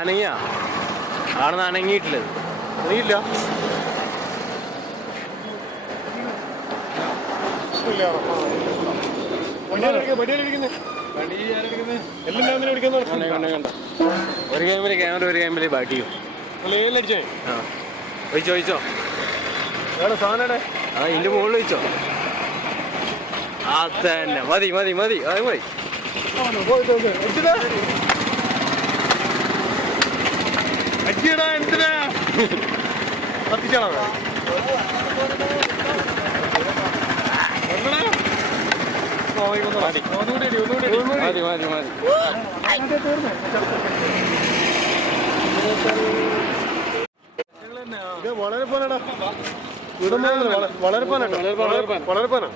അനങ്ങിയാ ആണെന്ന് അനങ്ങിയിട്ടില്ലത് അനങ്ങിയില്ല. ഒരു ഗെയിമില് ക്യാമറ ഒരു ഗെയിമില് ബാറ്റ് ചെയ്യും. ആ ഒഴിച്ചോ ആ ഇതിന്റെ മുകളിൽ വെച്ചോ. അതന്നെ മതി അത് മതി. എന്തിനാ കത്തിച്ചാണോ? വളരെ പാനാടാ, വളരെ പാനാ. വളർപ്പാനാ